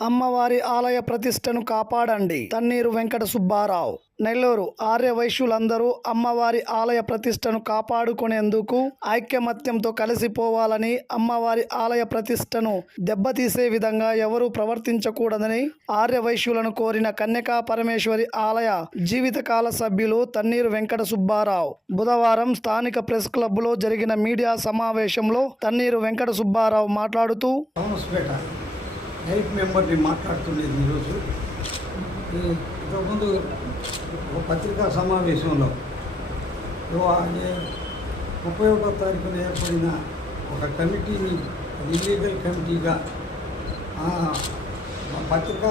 అమ్మవారి ఆలయ ప్రతిష్టను కాపాడండి. తన్నీరు వెంకట సుబ్బారావు, నెల్లూరు. ఆర్య వైశ్యులందరూ అమ్మవారి ఆలయ ప్రతిష్టను కాపాడుకునేందుకు ఐక్యమత్యంతో కలిసిపోవాలని, అమ్మవారి ఆలయ ప్రతిష్టను దెబ్బతీసే విధంగా ఎవరూ ప్రవర్తించకూడదని ఆర్య వైశ్యులను కోరిన కన్యకా పరమేశ్వరి ఆలయ జీవితకాల సభ్యులు తన్నీరు వెంకట సుబ్బారావు బుధవారం స్థానిక ప్రెస్ క్లబ్లో జరిగిన మీడియా సమావేశంలో తన్నీరు వెంకట సుబ్బారావు మాట్లాడుతూ, లైఫ్ మెంబర్ని మాట్లాడుతుండేది ఈరోజు. ఇంతకుముందు ఒక పత్రికా సమావేశంలో 31వ తారీఖున ఏర్పడిన ఒక కమిటీని ఇల్లీగల్ కమిటీగా పత్రికా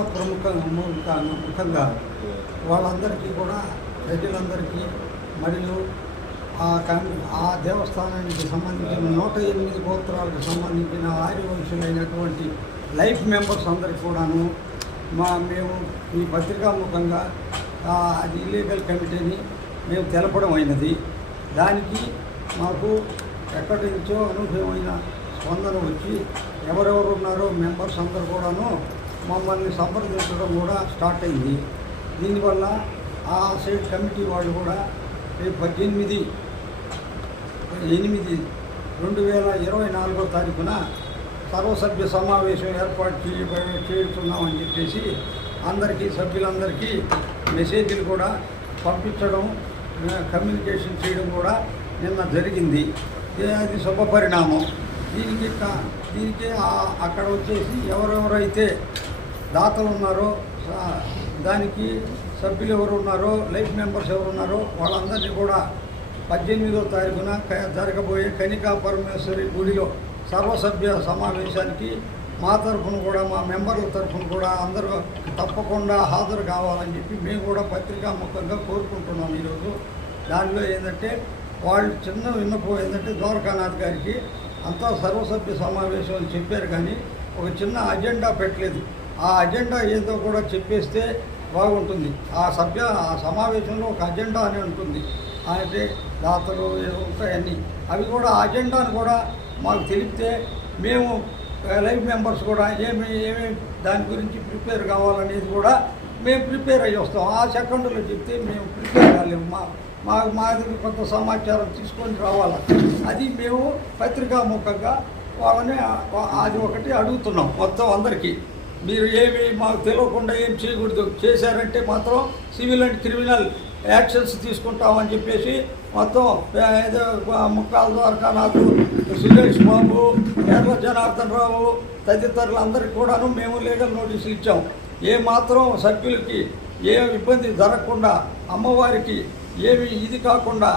ముఖంగా వాళ్ళందరికీ కూడా, ప్రజలందరికీ మరియు ఆ దేవస్థానానికి సంబంధించిన 108 గోత్రాలకు సంబంధించిన ఆర్యవంశులైనటువంటి లైఫ్ మెంబర్స్ అందరికి కూడాను మేము ఈ పత్రికా ముఖంగా అది ఇల్లీగల్ కమిటీని మేము తెలపడం అయినది. దానికి మాకు ఎక్కడి నుంచో అనూహ్యమైన స్పందన వచ్చి ఎవరెవరు ఉన్నారో మెంబర్స్ అందరూ కూడాను మమ్మల్ని సంప్రదించడం కూడా స్టార్ట్ అయింది. దీనివల్ల ఆ సైడ్ కమిటీ వాళ్ళు కూడా రేపు 18/8/2024 తారీఖున సర్వసభ్య సమావేశం ఏర్పాటు చేస్తున్నామని చెప్పేసి అందరికీ, సభ్యులందరికీ మెసేజ్లు కూడా పంపించడం, కమ్యూనికేషన్ చేయడం కూడా నిన్న జరిగింది. అది శుభ పరిణామం. దీనికి అక్కడ వచ్చేసి ఎవరెవరైతే దాతలు ఉన్నారో, దానికి సభ్యులు ఎవరు ఉన్నారో, లైఫ్ మెంబర్స్ ఎవరు ఉన్నారో వాళ్ళందరినీ కూడా 18వ తారీఖున జరగబోయే కన్యకా పరమేశ్వరి గుడిలో సర్వసభ్య సమావేశానికి మా తరఫున కూడా, మా మెంబర్ల తరఫున కూడా అందరూ తప్పకుండా హాజరు కావాలని చెప్పి మేము కూడా పత్రికా ముఖంగా కోరుకుంటున్నాం. ఈరోజు దానిలో ఏంటంటే వాళ్ళు చిన్న విన్నపం ఏంటంటే, ద్వారకానాథ్ గారికి అంతా సర్వసభ్య సమావేశం అని చెప్పారు కానీ ఒక చిన్న అజెండా పెట్టలేదు. ఆ అజెండా ఏదో కూడా చెప్పేస్తే బాగుంటుంది. ఆ సమావేశంలో ఒక అజెండా అని ఉంటుంది, అంటే దాతలు ఉంటాయన్నీ, అవి కూడా ఆ అజెండాను కూడా మాకు తెలిపితే మేము లైఫ్ మెంబర్స్ కూడా ఏమేమి దాని గురించి ప్రిపేర్ కావాలనేది కూడా మేము ప్రిపేర్ అయ్యి వస్తాం. ఆ సెకండ్లో చెప్తే మేము ప్రిపేర్ కాలేము. మా దగ్గర కొంత సమాచారం తీసుకొని రావాలి. అది మేము పత్రికా ముఖంగా వాళ్ళని అది ఒకటి అడుగుతున్నాం మొత్తం అందరికీ. మీరు ఏమి మాకు తెలియకుండా ఏం చేయకూడదు, చేశారంటే మాత్రం సివిల్ అండ్ క్రిమినల్ యాక్షన్స్ తీసుకుంటామని చెప్పేసి మొత్తం ముక్కాల ద్వారకానాథ్, సురేష్ బాబు, ఎర్ర జనార్దన్ రావు తదితరులందరికీ కూడాను మేము లీగల్ నోటీసులు ఇచ్చాం. మాత్రం సభ్యులకి ఏ ఇబ్బంది జరగకుండా, అమ్మవారికి ఏమి ఇది కాకుండా,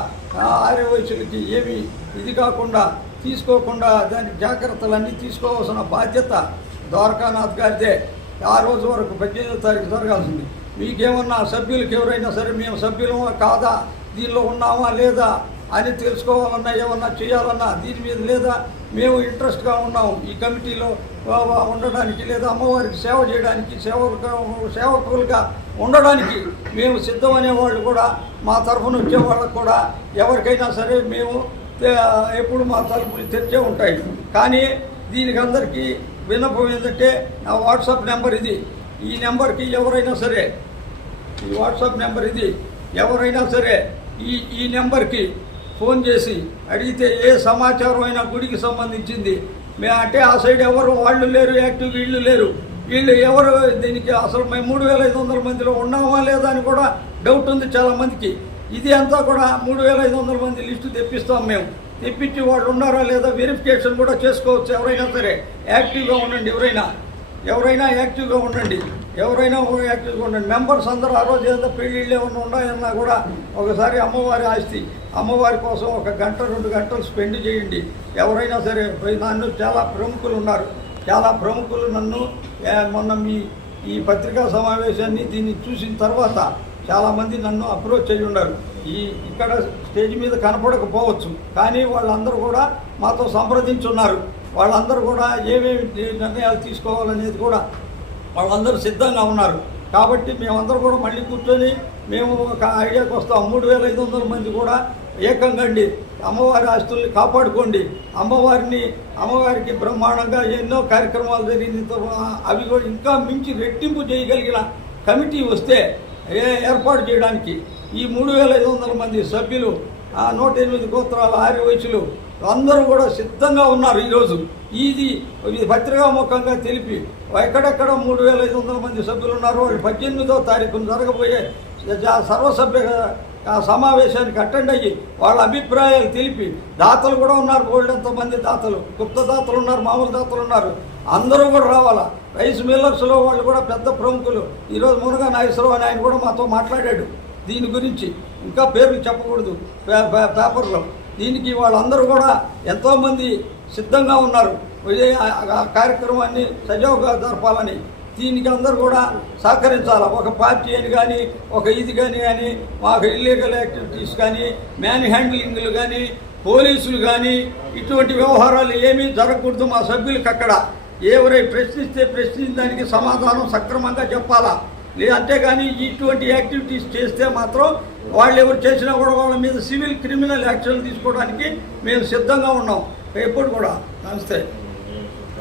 ఆర్యవైశ్యులకి ఏమి ఇది కాకుండా తీసుకోకుండా దానికి జాగ్రత్తలన్నీ తీసుకోవాల్సిన బాధ్యత ద్వారకానాథ్ గారిదే. ఆ రోజు వరకు 18వ తారీఖు జరగాల్సింది. మీకేమన్నా సభ్యులకి ఎవరైనా సరే మేము సభ్యులమా కాదా, దీనిలో ఉన్నామా లేదా అని తెలుసుకోవాలన్నా, ఏమన్నా చేయాలన్నా దీని మీద లేదా మేము ఇంట్రెస్ట్గా ఉన్నాము ఈ కమిటీలో ఉండడానికి, లేదా అమ్మవారికి సేవ చేయడానికి, సేవకులుగా ఉండడానికి మేము సిద్ధమనే వాళ్ళు కూడా, మా తరఫున వచ్చే వాళ్ళకు కూడా ఎవరికైనా సరే మేము ఎప్పుడు మా తరఫులు తెచ్చే ఉంటాయి. కానీ దీనికి అందరికీ విన్నపం ఏంటంటే, నా వాట్సాప్ నెంబర్ ఇది, ఈ నెంబర్కి ఎవరైనా సరే, ఈ వాట్సాప్ నెంబర్ ఇది, ఎవరైనా సరే ఈ నెంబర్కి ఫోన్ చేసి అడిగితే ఏ సమాచారం అయినా గుడికి సంబంధించింది అంటే ఆ సైడ్ ఎవరు వాళ్ళు లేరు, యాక్టివ్ వీళ్ళు లేరు, వీళ్ళు ఎవరు దీనికి అసలు మేము 3500 మందిలో ఉన్నామా లేదా అని కూడా డౌట్ ఉంది చాలామందికి. ఇది అంతా కూడా 3500 మంది లిస్టు తెప్పిస్తాం మేము. తెప్పించి వాళ్ళు ఉన్నారా లేదా వెరిఫికేషన్ కూడా చేసుకోవచ్చు. ఎవరైనా సరే యాక్టివ్గా ఉండండి, ఎవరైనా యాక్టివ్గా ఉండండి, యాక్టివ్గా ఉండండి. మెంబర్స్ అందరూ ఆ రోజు ఏదో పెళ్ళిళ్ళు ఏమన్నా ఉన్నాయన్నా కూడా ఒకసారి అమ్మవారి ఆస్తి, అమ్మవారి కోసం 1 గంట 2 గంటలు స్పెండ్ చేయండి. ఎవరైనా సరే నన్ను చాలా ప్రముఖులు ఉన్నారు, నన్ను మొన్న ఈ పత్రికా సమావేశాన్ని దీన్ని చూసిన తర్వాత చాలామంది నన్ను అప్రోచ్ అయ్యి ఉన్నారు. ఇక్కడ స్టేజ్ మీద కనపడకపోవచ్చు కానీ వాళ్ళందరూ కూడా మాతో సంప్రదించున్నారు. వాళ్ళందరూ కూడా ఏమేమి నిర్ణయాలు తీసుకోవాలనేది కూడా వాళ్ళందరూ సిద్ధంగా ఉన్నారు. కాబట్టి మేమందరూ కూడా మళ్ళీ కూర్చొని మేము ఒక ఐడియాకి వస్తాం. 3500 మంది కూడా ఏకంగండి, అమ్మవారి ఆస్తుల్ని కాపాడుకోండి. అమ్మవారికి బ్రహ్మాండంగా ఎన్నో కార్యక్రమాలు జరిగింది. అవి కూడా ఇంకా మించి రెట్టింపు చేయగలిగిన కమిటీ వస్తే ఏర్పాటు చేయడానికి ఈ 3,500 మంది సభ్యులు, 108 గోత్రాల ఆర్యవైశ్యులు అందరూ కూడా సిద్ధంగా ఉన్నారు. ఈరోజు ఇది పత్రికాముఖంగా తెలిపి ఎక్కడెక్కడ 3,500 మంది సభ్యులు ఉన్నారు. వాళ్ళు 18వ తారీఖున జరగబోయే సర్వసభ్య సమావేశానికి అటెండ్ అయ్యి వాళ్ళ అభిప్రాయాలు తెలిపి, దాతలు కూడా ఉన్నారు, బోల్డంత మంది దాతలు, గుప్త దాతలు ఉన్నారు, మామూలు దాతలు ఉన్నారు, అందరూ కూడా రావాలా. రైస్ మిల్లర్స్లో వాళ్ళు కూడా పెద్ద ప్రముఖులు. ఈరోజు మునగా నాగేశ్వరరావు అని ఆయన కూడా మాతో మాట్లాడాడు దీని గురించి. ఇంకా పేర్లు చెప్పకూడదు పేపర్లో. దీనికి వాళ్ళందరూ కూడా ఎంతోమంది సిద్ధంగా ఉన్నారు ఆ కార్యక్రమాన్ని సజావుగా జరపాలని. దీనికి అందరూ కూడా సహకరించాలి. ఒక పార్టీ అని కానీ, ఒక ఇది కానీ మాకు ఇల్లీగల్ యాక్టివిటీస్ కానీ, మ్యాన్ హ్యాండ్లింగ్లు కానీ, పోలీసులు కానీ ఇటువంటి వ్యవహారాలు ఏమీ జరగకూడదు. మా సభ్యులకు అక్కడ ఎవరై ప్రశ్నించిన దానికి సమాధానం సక్రమంగా చెప్పాలా. అంతేగాని ఇటువంటి యాక్టివిటీస్ చేస్తే మాత్రం వాళ్ళు ఎవరు చేసినా కూడా వాళ్ళ మీద సివిల్ క్రిమినల్ యాక్షన్ తీసుకోవడానికి మేము సిద్ధంగా ఉన్నాం ఎప్పుడు కూడా. నమస్తే.